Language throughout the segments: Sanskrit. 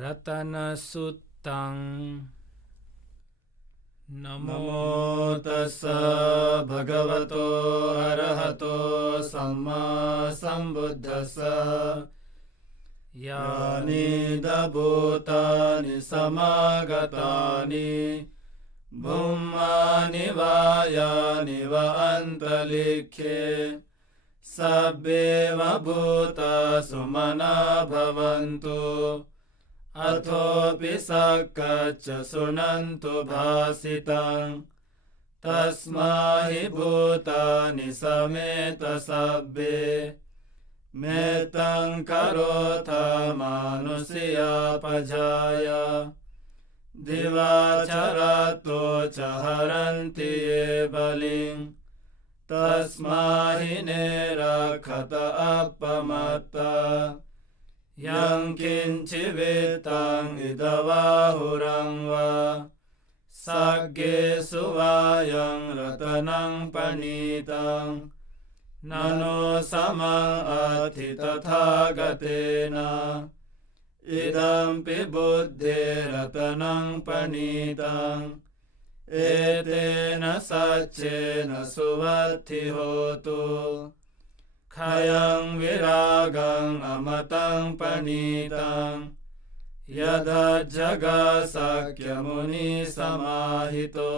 रतनसुत्तं नमो तस्स भगवतो अरहतो सम्मा सम्बुद्धस्स यानि भूतानि समागतानि भूमानि वा यानि वा अन्तरिक्षे सब्बेव भूतासु मना भवन्तु अथोऽपि सक्कच्च शृण्वन्तु भासितं तस्माहि भूतानि समेत सब्बे मेत्तं करोथ मानुषीयापजाय दिवाचरतो च हरन्ति ये बलिं तस्माहि निरक्षत अपमत्ता यं किञ्चिवेत्तं इदवाहुरं वा सग्गेषु वायं रत्नं पणितं ननु समं तथागतेन इदं बुद्धेरतनं पणितं एतेन सच्चेन सुवर्ति होतु खयं विरागं अमतं पणितं यदज्जगशक्यमुनि समाहितो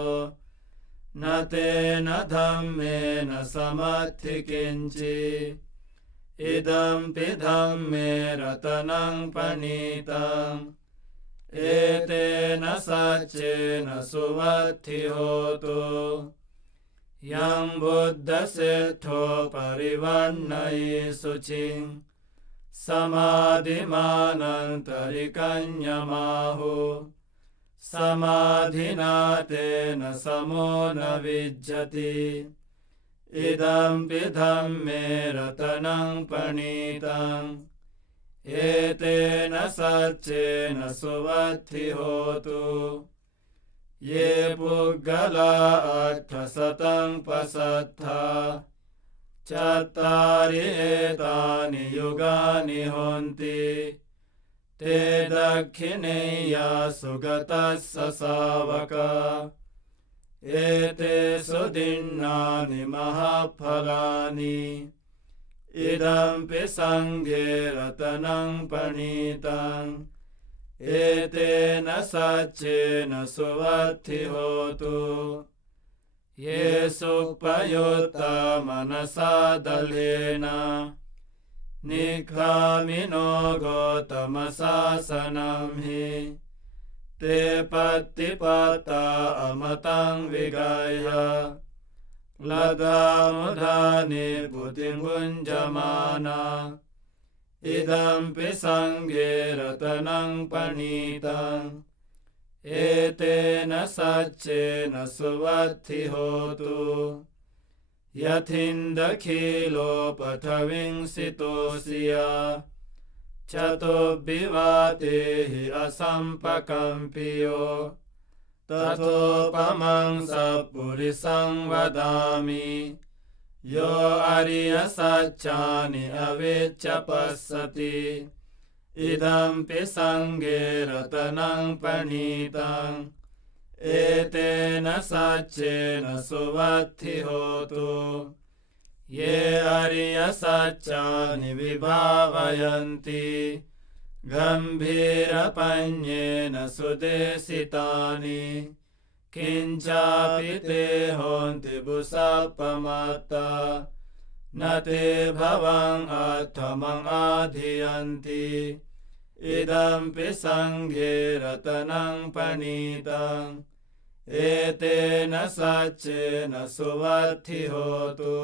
न तेन धम्मेन समर्थि किञ्चि इदं धम्मे रत्नं पणितं एतेन सच्चेन सुवर्ति होतु यं बुद्धसिद्धो परिवर्णयि शुचिं समाधिमानन्तरिकन्यमाहु समाधिना तेन समो न विज्जति इदं धम्मे रत्नं पणितं एतेन सच्चेन सुवर्ति होतु ये पुग्गला 800 पसत्था चत्तारि एतानि युगानि होन्ति ते दक्षिणेया सुगतस्य सावका एतेषु दिन्नानि महाफलानि इदं संघे रत्नं पणितं एतेन सच्चेन सुवर्ति होतु ये सुपयुक्ता मनसा दलेन निक्रामिनो गौतमशासनं हि ते पत्तिपाता अमतं विगाय लदामुधानि बुद्धिं भुञ्जमाना इदं संघे रत्नं पणितं एतेन सच्चेन सुवर्ति होतु यथिन्दखिलोपथविंसितोऽस्या चतुर्विवाते हि असम्पकम्पियो तथोपमं सपुरुषं वदामि यो आर्यसत्यानि अवेच्छ पश्यति इदं संघे रत्नं पणितं एतेन सच्चेन सुवर्ति होतु ये आर्यसत्यानि विभावयन्ति गम्भीरपण्येन सुदेशितानि किञ्चापि ते होन्ति बुषापमत्ता न ते भवं अथमं आधियन्ति इदं संघे रत्नं पणितं एतेन सच्चेन सुवर्ति होतु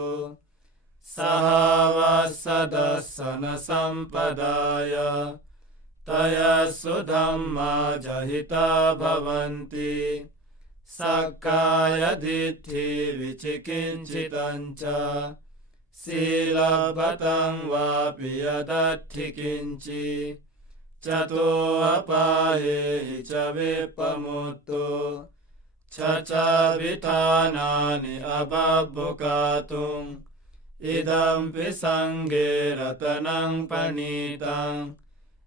सहावसदस्सन सम्पदाय तया सुधम्मा जहिता भवन्ति सक्काय दिट्ठि विचिकिञ्चितं च शीलबतं वापि यदद्धि किञ्चि चतुरपाये च विपमुक्तो विधानानि अबभुकातुम् इदं संघे रत्नं पणितं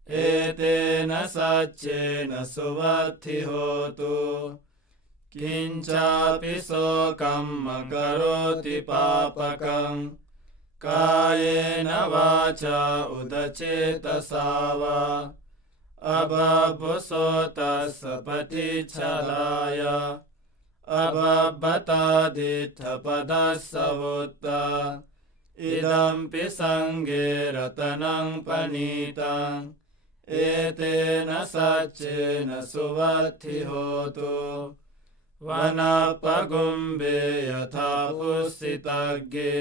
एतेन सच्चेन सुवत्ति होतु किञ्चापि शोकम् करोति पापकम् कायेन वाचा उदचेतसा वा अबभुसोतस्य पतिच्छलाय अबभतादित्थपदस्य वुत्ता इदम्पि सङ्गे रतनं पनीतम् एतेन सच्चेन सुवत्ति होतु वनपगुम्बे यथा पुस्सितज्ञे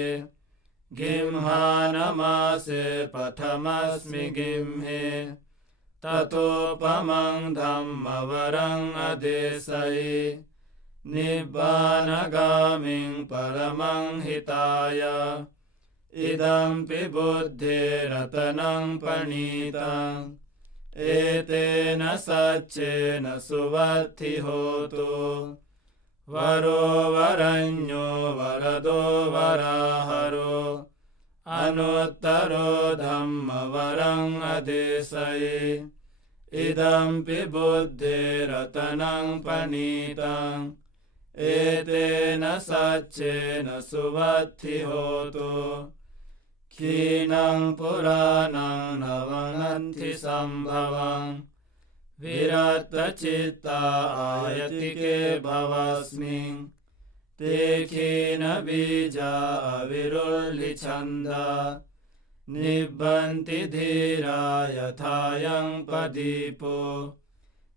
गिम्हानमासे पथमस्मि गिम्हे ततोपमं धम्मवरं अदेशयि निब्बानगामिं परमं हिताय इदम्पि बुद्धिरतनं पनीतम् एतेन सच्चेन सुवत्ति होतु वरो वरन्यो वरदो वराहरो अनुत्तरो धम्मवरं अदेशयि इदम्पि बुद्धिरतनं पनीतम् एतेन सच्चेन सुवत्ति होतु क्षीणं पुराणं नवनन्ति सम्भवम् विरक्तचित्ता आयतिके भवस्मिन् ते क्षीणबीजा अविरुल्लिछन्दा निभ्रन्ति धीरा यथायं प्रदीपो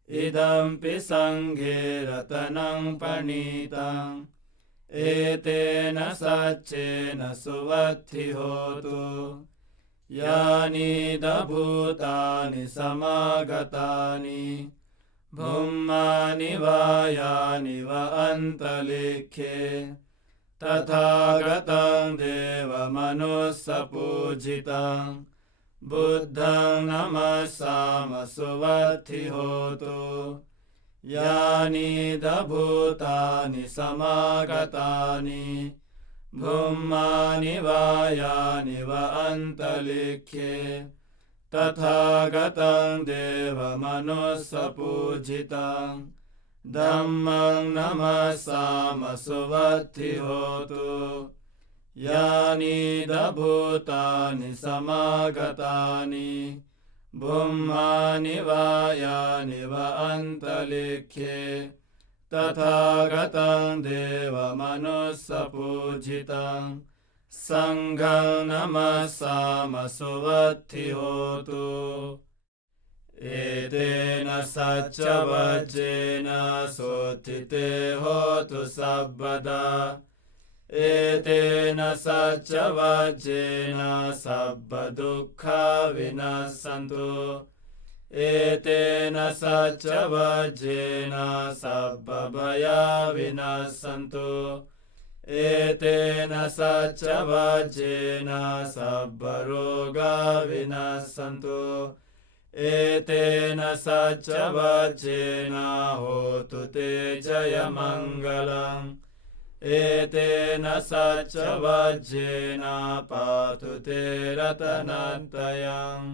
इदम्पि सङ्घे रतनं पनीतम् एतेन सच्चेन सुवत्ति होतु यानि भूतानि समागतानि भूमानि वा यानि वा अन्तरिक्षे तथागतं देवमनुष्यपूजितं बुद्धं नमस्सामि सुवत्ति होतु यानि भूतानि समागतानि भूमानि वा यानि वा अन्तरिक्षे तथागतं देवमनुष्यपूजितं धम्मं नमस्सामि सुवत्ति होतु यानि भूतानि समागतानि भूमानि वा यानि वा अन्तरिक्षे तथागतं देवमनुष्यपूजितं सङ्घं नमस्सामि सुवत्ति होतु एतेन सच्चवज्रेण सोत्थिते होतु सर्वदा एतेन सच्चवज्रेण सर्वदुःखा विनश्यन्तु एतेन सच्चवज्रेण सर्वभया विनश्यन्तु एतेन सच्चवज्रेण सर्वरोगा विनश्यन्तु एतेन सच्चवज्रेण होतु ते जयमङ्गलम् एतेन सच्चवज्रेण पातु ते रत्नत्रयम्।